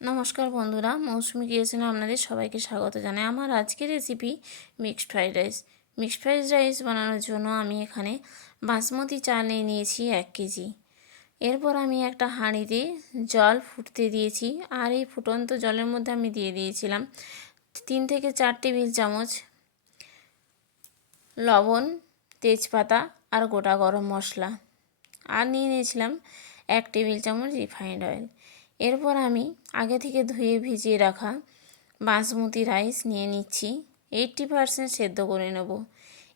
নমস্কার বন্ধুরা, মৌসুমি ক্রিয়েশনে আপনাদের সবাইকে স্বাগত জানাই। আমার আজকের recipe mixed fried rice. Mixed fried rice বানানোর জন্য আমি এখানে বাসমতি চাল নিয়েছি 1 কেজি। এরপর আমি একটা হাঁড়িতে জল ফুটতে দিয়েছি, আর এই ফুটন্ত জলের মধ্যে আমি দিয়ে দিয়েছিলাম 3 থেকে 4 টেবিল চামচ লবণ, তেজপাতা আর গোটা গরম মশলা, আর নিয়ে নিয়েছিলাম 1 টেবিল চামচ রিফাইন্ড অয়েল। এরপর আমি আগে থেকে ধুয়ে ভিজিয়ে রাখা বাসমতি রাইস নিয়ে নিচ্ছি, 80% সেদ্ধ করে নেব।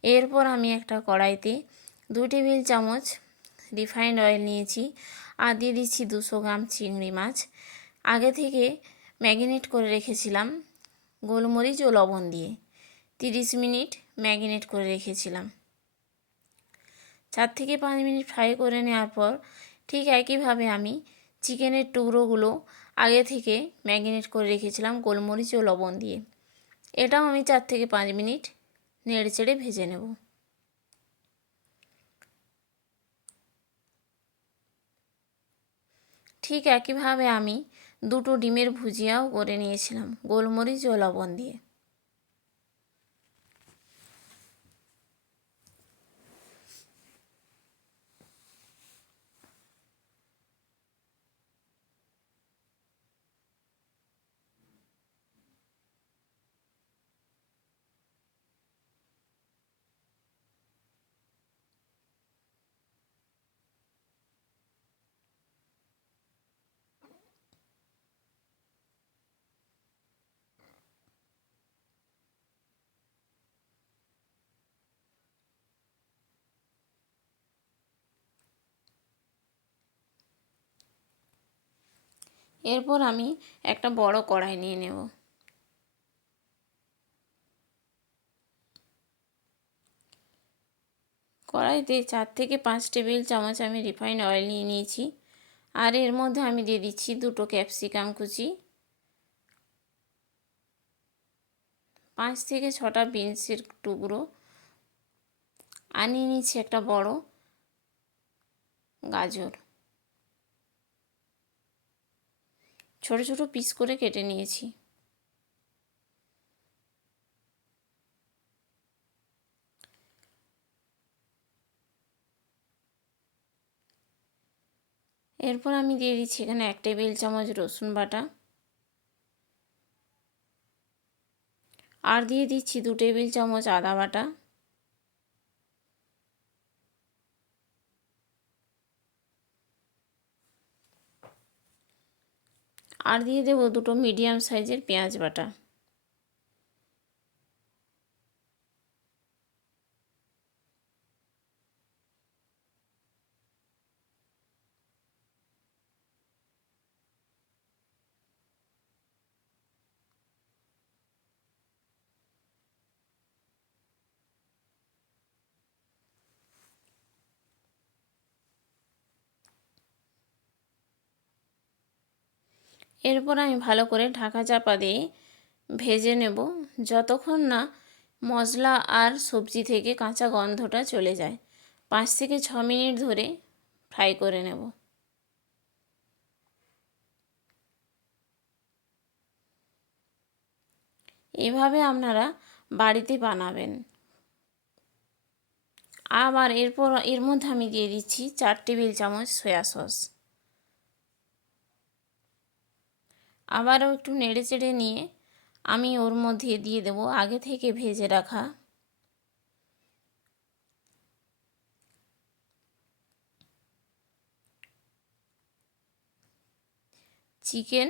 এরপর আমি একটা কড়াইতে 2 টেবিল চামচ রিফাইন্ড অয়েল নিয়েছি, আর দিয়ে দিচ্ছি 200 গ্রাম চিংড়ি মাছ। আগে থেকে ম্যারিনেট করে রেখেছিলাম গোলমরিচ ও লবণ দিয়ে, 30 মিনিট ম্যারিনেট করে রেখেছিলাম। 4 থেকে 5 মিনিট ফ্রাই করে নেওয়ার পর ঠিক একইভাবে আমি চিকেনের টুকরোগুলো আগে থেকে ম্যারিনেট করে রেখেছিলাম গোলমরিচ ও লবণ দিয়ে, এটাও আমি 4 থেকে 5 মিনিট নেড়ে চেড়ে ভেজে নেব। ঠিক একইভাবে আমি 2টো ডিমের ভুজিয়াও করে নিয়েছিলাম গোলমরিচ ও লবণ দিয়ে। এরপর আমি একটা বড় কড়াই নিয়ে নেব। কড়াইতে 4 থেকে 5 টেবিল চামচ আমি রিফাইন্ড অয়েল নিয়ে নিয়েছি, আর এর মধ্যে আমি দিয়ে দিচ্ছি 2টো ক্যাপসিকাম কুচি, 5 থেকে 6টা বিনসের টুকরো, আর নিয়ে নিচ্ছি একটা বড় গাজর, ছোট ছোট পিস করে কেটে নিয়েছি। এরপর আমি দিয়ে দিচ্ছি এখানে 1 টেবিল চামচ রসুন বাটা, আর দিয়ে দিচ্ছি 2 টেবিল চামচ আদা বাটা, আর দিয়ে দেবো 2টো মিডিয়াম সাইজের পেঁয়াজ বাটা। এরপর আমি ভালো করে ঢাকা চাপা দিয়ে ভেজে নেব যতক্ষণ না মশলা আর সবজি থেকে কাঁচা গন্ধটা চলে যায়। 5 থেকে 6 মিনিট ধরে ফ্রাই করে নেব। এভাবে আপনারা বাড়িতে বানাবেন। আবার এর মধ্যে আমি দিয়ে দিচ্ছি 4 টেবিল চামচ সয়া সস। আবারও একটু নেড়ে চেড়ে নিয়ে আমি ওর মধ্যে দিয়ে দেব আগে থেকে ভেজে রাখা চিকেন,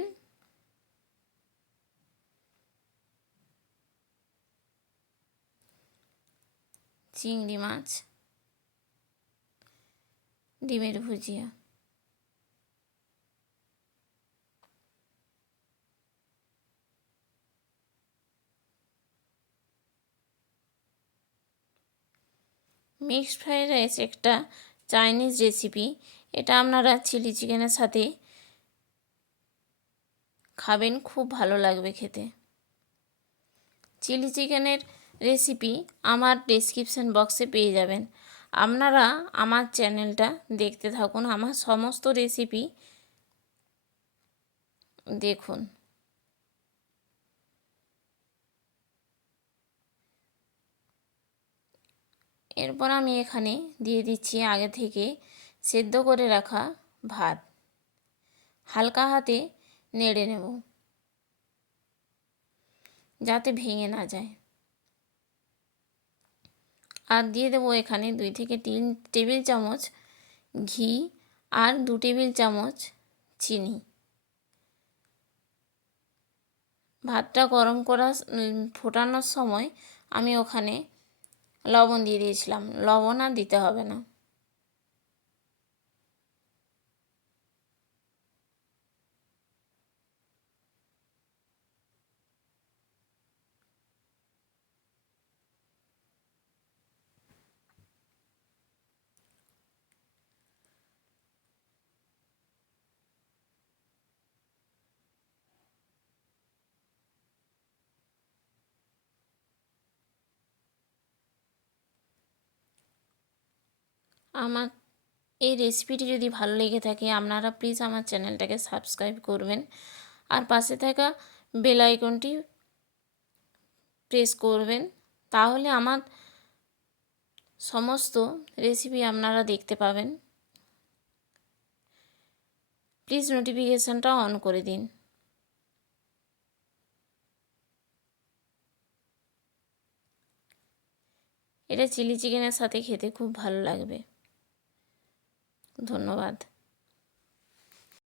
চিংড়ি মাছ, ডিমের ভুজিয়া, মিক্সড ফ্রাইড রাইস একটা চাইনিজ রেসিপি। এটা আপনারা চিলি চিকেনের সাথে খাবেন, খুব ভালো লাগবে খেতে। চিলি চিকেনের রেসিপি আমার ডেসক্রিপশন বক্সে পেয়ে যাবেন। আপনারা আমার চ্যানেলটা দেখতে থাকুন, আমার সমস্ত রেসিপি দেখুন এরপর আমি এখানে দিয়ে দিচ্ছি আগে থেকে সেদ্ধ করে রাখা ভাত। হালকা হাতে নেড়ে নেব যাতে ভেঙে না যায়। আর দিয়ে দেবো এখানে 2 থেকে 3 টেবিল চামচ ঘি আর 2 টেবিল চামচ চিনি। ভাতটা গরম করা ফোটানোর সময় আমি ওখানে লবণ দিয়ে দিয়েছিলাম, লবণ আর দিতে হবে না। আমার এই রেসিপিটি যদি ভালো লেগে থাকে আপনারা প্লিজ আমার চ্যানেলটাকে সাবস্ক্রাইব করবেন আর পাশে থাকা বেল আইকনটি প্রেস করবেন, তাহলে আমার সমস্ত রেসিপি আপনারা দেখতে পাবেন। প্লিজ নোটিফিকেশানটা অন করে দিন। এটা চিলি চিকেনের সাথে খেতে খুব ভালো লাগবে। ধন্যবাদ।